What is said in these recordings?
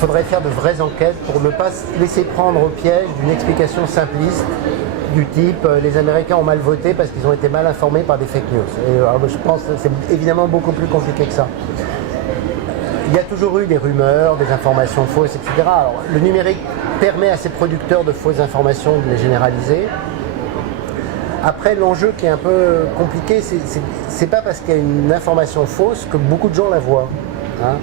faudrait faire de vraies enquêtes pour ne pas se laisser prendre au piège d'une explication simpliste du type les Américains ont mal voté parce qu'ils ont été mal informés par des fake news. Et, alors, je pense que c'est évidemment beaucoup plus compliqué que ça. Il y a toujours eu des rumeurs, des informations fausses, etc. Alors, le numérique permet à ces producteurs de fausses informations de les généraliser. Après, l'enjeu qui est un peu compliqué, c'est pas parce qu'il y a une information fausse que beaucoup de gens la voient. Hein.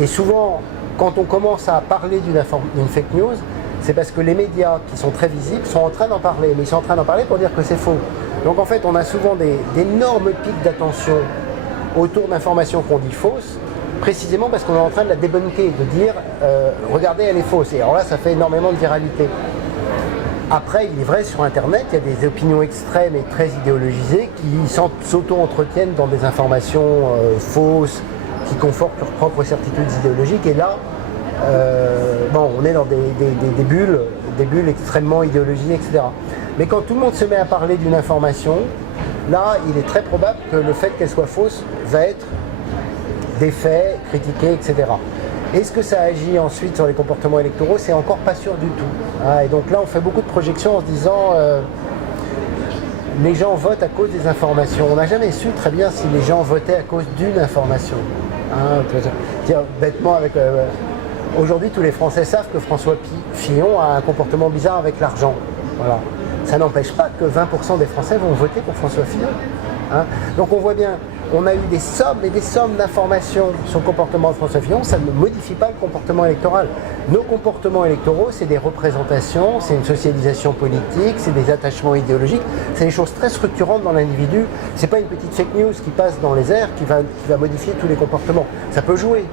Et souvent, quand on commence à parler d'une fake news, c'est parce que les médias qui sont très visibles sont en train d'en parler, mais ils sont en train d'en parler pour dire que c'est faux. Donc en fait, on a souvent d'énormes pics d'attention autour d'informations qu'on dit fausses, précisément parce qu'on est en train de la débunker, de dire regardez, elle est fausse. Et alors là, ça fait énormément de viralité. Après, il est vrai, sur Internet, il y a des opinions extrêmes et très idéologisées qui s'auto-entretiennent dans des informations fausses, qui confortent leurs propres certitudes idéologiques. Et là, on est dans des bulles extrêmement idéologisées, etc. Mais quand tout le monde se met à parler d'une information, là, il est très probable que le fait qu'elle soit fausse va être défait, critiqué, etc. Est-ce que ça agit ensuite sur les comportements électoraux? C'est encore pas sûr du tout. Ah, et donc là, on fait beaucoup de projections en se disant les gens votent à cause des informations. On n'a jamais su très bien si les gens votaient à cause d'une information. Hein, bêtement, aujourd'hui, tous les Français savent que François Fillon a un comportement bizarre avec l'argent. Voilà. Ça n'empêche pas que 20% des Français vont voter pour François Fillon. Hein. Donc on voit bien, on a eu des sommes et des sommes d'informations sur le comportement de François Fillon, ça ne modifie pas le comportement électoral. Nos comportements électoraux, c'est des représentations, c'est une socialisation politique, c'est des attachements idéologiques, c'est des choses très structurantes dans l'individu. C'est pas une petite fake news qui passe dans les airs qui va modifier tous les comportements. Ça peut jouer,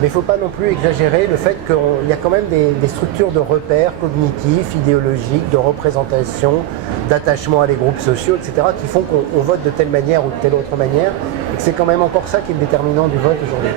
mais il ne faut pas non plus exagérer le fait qu'il y a quand même des structures de repères cognitifs, idéologiques, de représentation, d'attachement à des groupes sociaux, etc., qui font qu'on vote de telle manière ou de telle autre manière, et que c'est quand même encore ça qui est le déterminant du vote aujourd'hui.